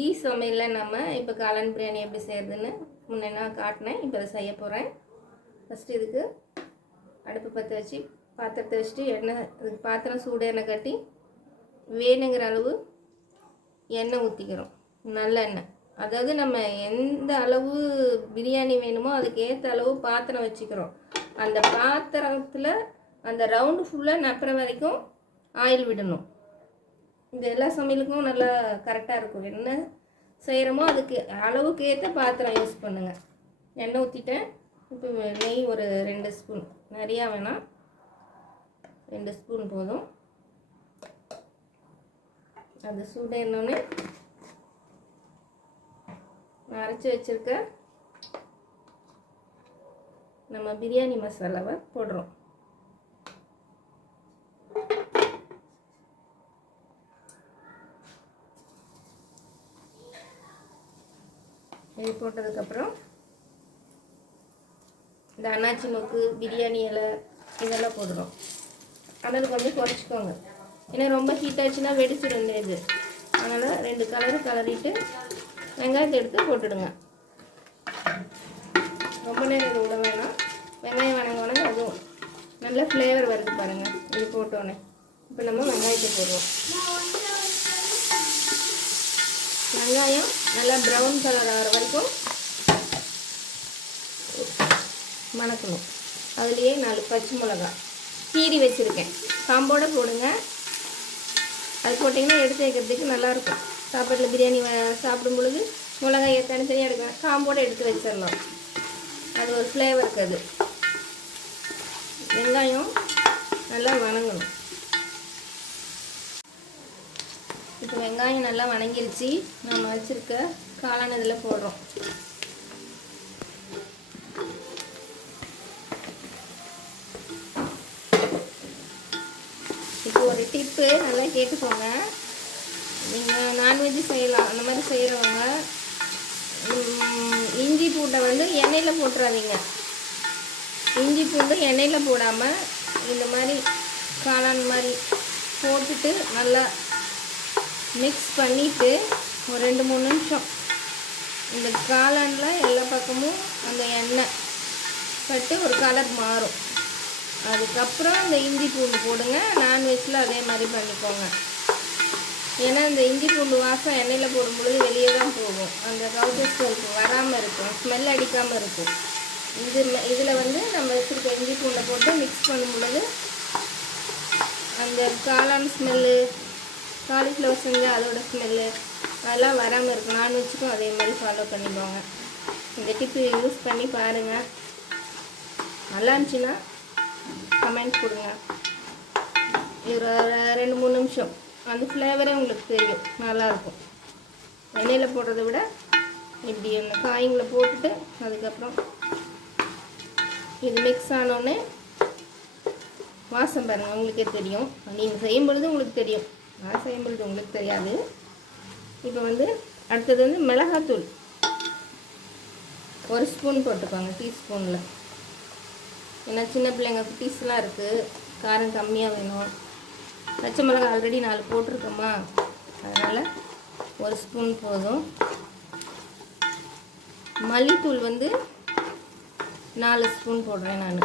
Key சமையலில் நம்ம இப்போ காளான் பிரியாணி எப்படி செய்கிறதுன்னு முன்னே நான் காட்டினேன். இப்போ அதை செய்ய போகிறேன். ஃபஸ்ட்டு இதுக்கு அடுப்பு பற்ற வச்சு பாத்திரத்தை வச்சுட்டு எண்ணெய், அதுக்கு பாத்திரம் சூடு எண்ணெய் கட்டி வேணுங்கிற அளவு எண்ணெய் ஊற்றிக்கிறோம். நல்லெண்ணெய், அதாவது நம்ம எந்த அளவு பிரியாணி வேணுமோ அதுக்கு ஏற்ற அளவு பாத்திரம் வச்சுக்கிறோம். அந்த பாத்திரத்தில் அந்த ரவுண்டு ஃபுல்லாக நப்புற வரைக்கும் ஆயில் விடணும். இந்த எல்லா சமையலுக்கும் நல்லா கரெக்டாக இருக்கும். என்ன செய்கிறோமோ அதுக்கு அளவுக்கு ஏற்ற பாத்திரம் யூஸ் பண்ணுங்கள். எண்ணெய் ஊற்றிட்டேன். இப்போ நெய் ஒரு 2 ஸ்பூன், நிறையா வேணாம், 2 ஸ்பூன் போதும். அது சூடானோடனே நான் அரைச்சி வச்சுருக்க நம்ம பிரியாணி மசாலாவை போடுறோம். இது போட்டதுக்கப்புறம் இந்த அன்னாச்சி நோக்கு, பிரியாணி இலை இதெல்லாம் போடுறோம். ஆனால் கொஞ்சம் குறைச்சிக்கோங்க, ஏன்னா ரொம்ப ஹீட் ஆச்சுன்னா வெடிச்சிடும் இது. அதனால் 2 கலரு கலரிட்டு வெங்காயத்தை எடுத்து போட்டுடுங்க. ரொம்ப நேரம் இது விட வேணாம். வெங்காயம் வணங்க அதுவும் நல்ல ஃப்ளேவர் வருது பாருங்கள். இது போட்டோன்னே இப்போ நம்ம வெங்காயத்தை போடுவோம். வெங்காயம் நல்லா ப்ரௌன் கலர் ஆகிற வரைக்கும் வணக்கணும். அதுலேயே 4 பச்சை மிளகாய் கீரி வச்சுருக்கேன், காம்போடு போடுங்க. அது போட்டிங்கன்னா எடுத்து வைக்கிறதுக்கு நல்லாயிருக்கும். சாப்பாட்டில் பிரியாணி சாப்பிடும் பொழுது மிளகாயை தனித்தனியாக எடுக்கணும், காம்போடு எடுத்து வச்சிடலாம். அது ஒரு ஃப்ளேவர் இருக்குது. வெங்காயம் நல்லா வணங்கணும். இப்போ வெங்காயம் நல்லா வணங்கிருச்சு. நம்ம வச்சுருக்க காளான் இதில் போடுறோம். இப்போ ஒரு டிப்பு நல்லா கேட்டுக்கோங்க. நீங்கள் நான்வெஜ்ஜு செய்யலாம், அந்த மாதிரி செய்கிறவங்க இஞ்சி பூண்டை வந்து எண்ணெயில் போட்டுறாதீங்க. இஞ்சி பூண்டு எண்ணெயில் போடாமல் இந்த மாதிரி காளான் மாதிரி போட்டுட்டு நல்லா மிக்ஸ் பண்ணிவிட்டு ஒரு 2-3 நிமிஷம் இந்த காளானில் எல்லா பக்கமும் அந்த எண்ணெய் பட்டு ஒரு கலர் மாறும். அதுக்கப்புறம் இந்த இஞ்சி பூண்டு போடுங்க. நான்வெஜ்ஜில் அதே மாதிரி பண்ணிக்கோங்க. ஏன்னா இந்த இஞ்சி பூண்டு வாசம் எண்ணெயில் போடும் பொழுது வெளியே தான் போகும். அந்த கவுச்சஸ்க்கு வராமல் இருக்கும், ஸ்மெல் அடிக்காமல் இருக்கும். இதில் வந்து நம்ம வச்சுருக்க இஞ்சி பூண்டை போட்டு மிக்ஸ் பண்ணும் பொழுது அந்த காளான் ஸ்மெல்லு, காலிஃப்ளவர் செஞ்சால் அதோட ஸ்மெல்லு அதெல்லாம் வராமல் இருக்கும். நான்வெஜ்ஜுக்கும் அதே மாதிரி ஃபாலோ பண்ணிக்கோங்க. இந்த டிப்பு யூஸ் பண்ணி பாருங்கள். நல்லா இருந்துச்சுன்னா கமெண்ட் கொடுங்க. இது ஒரு 2-3 நிமிஷம் அந்த ஃப்ளேவரே உங்களுக்கு தெரியும், நல்லாயிருக்கும். எண்ணெயில் போடுறத விட இப்படி அந்த காய்களை போட்டுட்டு அதுக்கப்புறம் இது மிக்ஸ் ஆனோடனே வாசம் பாருங்கள், உங்களுக்கே தெரியும். நீங்கள் செய்யும் பொழுது உங்களுக்கு தெரியும், நான் செய்யும் பொழுது உங்களுக்கு தெரியாது. இப்போ வந்து அடுத்தது வந்து மிளகாத்தூள் 1 ஸ்பூன் போட்டுக்கோங்க, டீஸ்பூனில். ஏன்னா சின்ன பிள்ளைங்க குட்டீஸ்லாம் இருக்குது, காரம் கம்மியாக வேணும். பச்சை மிளகாய் ஆல்ரெடி 4 போட்டிருக்கோமா, அதனால் 1 ஸ்பூன் போதும். மல்லித்தூள் வந்து 4 ஸ்பூன் போடுறேன் நான்.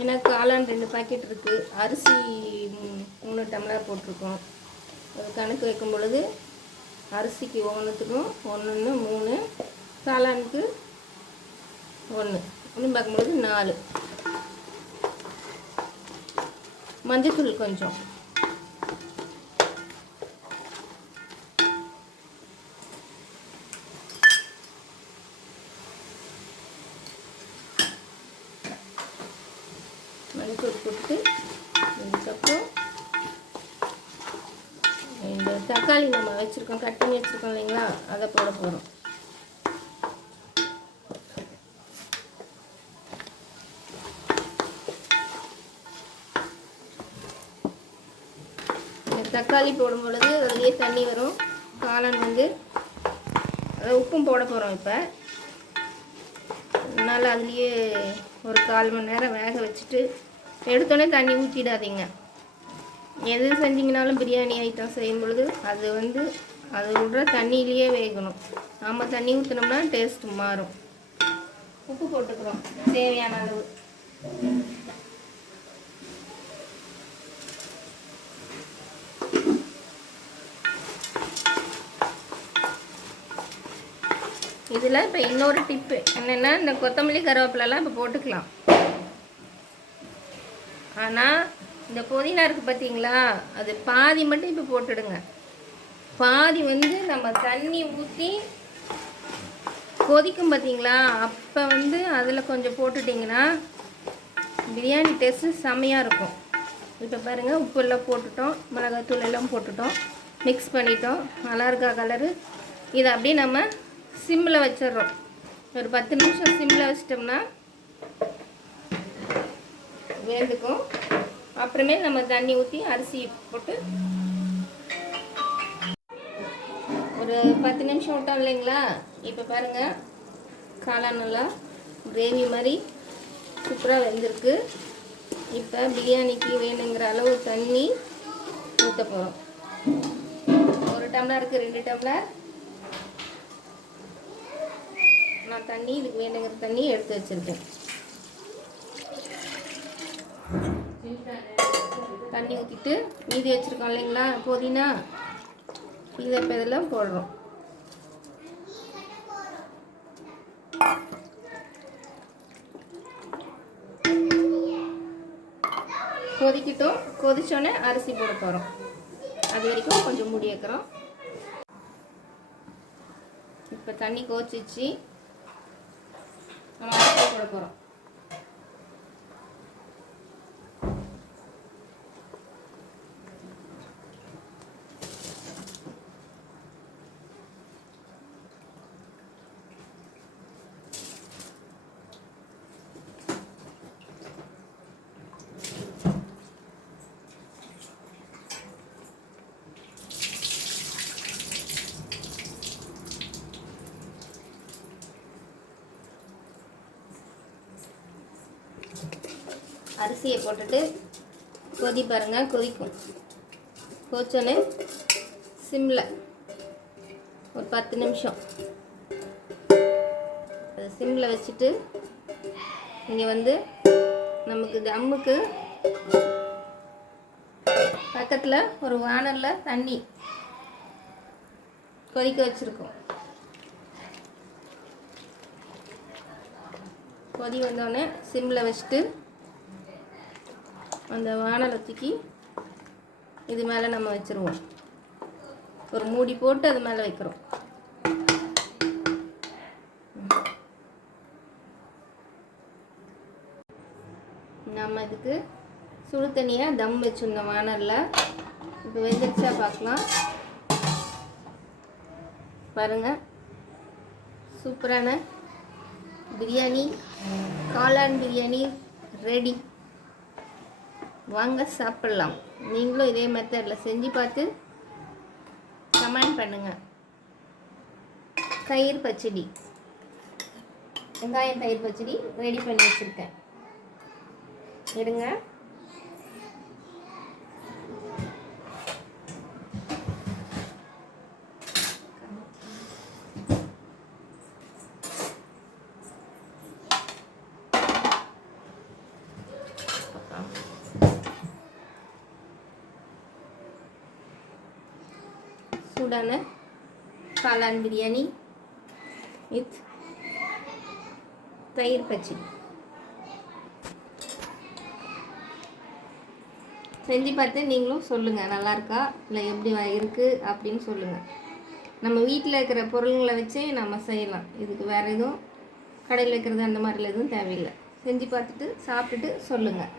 ஏன்னா காளான் 2 பாக்கெட் இருக்குது, அரிசி 3 டம்ளர் போட்டிருக்கோம். அது கணக்கு வைக்கும் பொழுது அரிசிக்கு ஒன்றுத்துக்கும் 1 3, காளானுக்கு 1 பார்க்கும்பொழுது 4. மஞ்சத்தூள் கொஞ்சம், மஞ்சத்தூள் போட்டு இதுக்கப்புறம் இந்த தக்காளி நம்ம வச்சுருக்கோம், கட் பண்ணி வச்சுருக்கோம் இல்லைங்களா, அதை போட போகிறோம். தக்காளி போடும் பொழுது அதுலேயே தண்ணி வரும். காளான் வந்து உப்பும் போட போகிறோம். இப்போ அதனால் அதுலேயே ஒரு 1/4 மணி நேரம் வேக வச்சுட்டு எடுத்தோடனே தண்ணி ஊற்றிடாதீங்க. எது செஞ்சிங்கனாலும் பிரியாணி ஐட்டம் செய்யும் பொழுது அது வந்து அது விடுற தண்ணியிலேயே வேகணும். நம்ம தண்ணி ஊற்றினோம்னா டேஸ்ட் மாறும். உப்பு போட்டுக்கிறோம் தேவையான அளவு. இதில் இப்போ இன்னொரு டிப்பு என்னென்னா, இந்த கொத்தமல்லி கருவேப்பிலெல்லாம் இப்போ போட்டுக்கலாம். ஆனால் இந்த புதினா இருக்குது பார்த்தீங்களா, அது பாதி மட்டும் இப்போ போட்டுடுங்க. பாதி வந்து நம்ம தண்ணி ஊற்றி கொதிக்கும் பார்த்தீங்களா, அப்போ வந்து அதில் கொஞ்சம் போட்டுட்டிங்கன்னா பிரியாணி டேஸ்ட்டு செம்மையாக இருக்கும். இப்போ பாருங்கள், உப்பு எல்லாம் போட்டுட்டோம், மிளகாத்தூள் எல்லாம் போட்டுட்டோம், மிக்ஸ் பண்ணிட்டோம். நல்லா இருக்கா கலரு? இதை அப்படியே நம்ம சிம்மில் வச்சிடுறோம். ஒரு 10 நிமிஷம் சிம்மில் வச்சிட்டோம்னா வேந்துக்கும். அப்புறமே நம்ம தண்ணி ஊற்றி அரிசி போட்டு ஒரு 10 நிமிஷம் விட்டோம் இல்லைங்களா. இப்போ பாருங்கள், காளான் நல்லா கிரேவி மாதிரி சூப்பராக வெந்திருக்கு. இப்போ பிரியாணிக்கு வேணுங்கிற அளவு தண்ணி ஊற்ற போகிறோம். 1 டம்ளருக்கு 2 டம்ளர் நான் தண்ணி, இதுக்கு வேணுங்கிற தண்ணி எடுத்து வச்சுருக்கேன். தண்ணி ஊற்றிட்டு மீதி வச்சுருக்கோம் இல்லைங்களா புதினா, இதை இப்போ இதெல்லாம் போடுறோம். கொதிக்கட்டும். கொதிச்சோடனே அரிசி போட போகிறோம். அது வரைக்கும் கொஞ்சம் மூடி வைக்கிறோம். இப்போ தண்ணி கொதிச்சிச்சு, நம்ம அரிசி போட போகிறோம். அரிசியை போட்டுட்டு கொதி பாருங்கள், கொதிக்கும். கொதிச்சோன்னே சிம்மில் ஒரு 10 நிமிஷம் அது சிம்மில் வச்சுட்டு, இங்கே வந்து நமக்கு தம்முக்கு பக்கத்தில் ஒரு வானலில் தண்ணி கொதிக்க வச்சுருக்கோம். கொதி வந்தோடனே சிம்மில் வச்சுட்டு அந்த வானலை தூக்கி இது மேலே நம்ம வச்சுருவோம். ஒரு மூடி போட்டு அது மேலே வைக்கிறோம். நம்ம இதுக்கு சுடு தண்ணியாக தம் வச்சுருந்தோம் வானலில். இப்போ வெந்துருச்சா பார்க்கலாம். பாருங்கள், சூப்பரான பிரியாணி, காளான் பிரியாணி ரெடி. வாங்க சாப்பிட்லாம். நீங்களும் இதே மெத்தடில் செஞ்சு பார்த்து கமெண்ட் பண்ணுங்கள். தயிர் பச்சடி, வெங்காயம் தயிர் பச்சடி ரெடி பண்ணி வச்சுருக்கேன். எடுங்க. சூடான காளான் பிரியாணி வித் தயிர் பச்சடி செஞ்சு பார்த்து நீங்களும் சொல்லுங்கள், நல்லாயிருக்கா இல்லை எப்படி இருக்குது அப்படின்னு சொல்லுங்கள். நம்ம வீட்டில் இருக்கிற பொருள்களை வச்சே நம்ம செய்யலாம். இதுக்கு வேறு எதுவும் கடையில் வைக்கிறது அந்த மாதிரிலாம் எதுவும் தேவையில்லை. செஞ்சு பார்த்துட்டு சாப்பிட்டுட்டு சொல்லுங்கள்.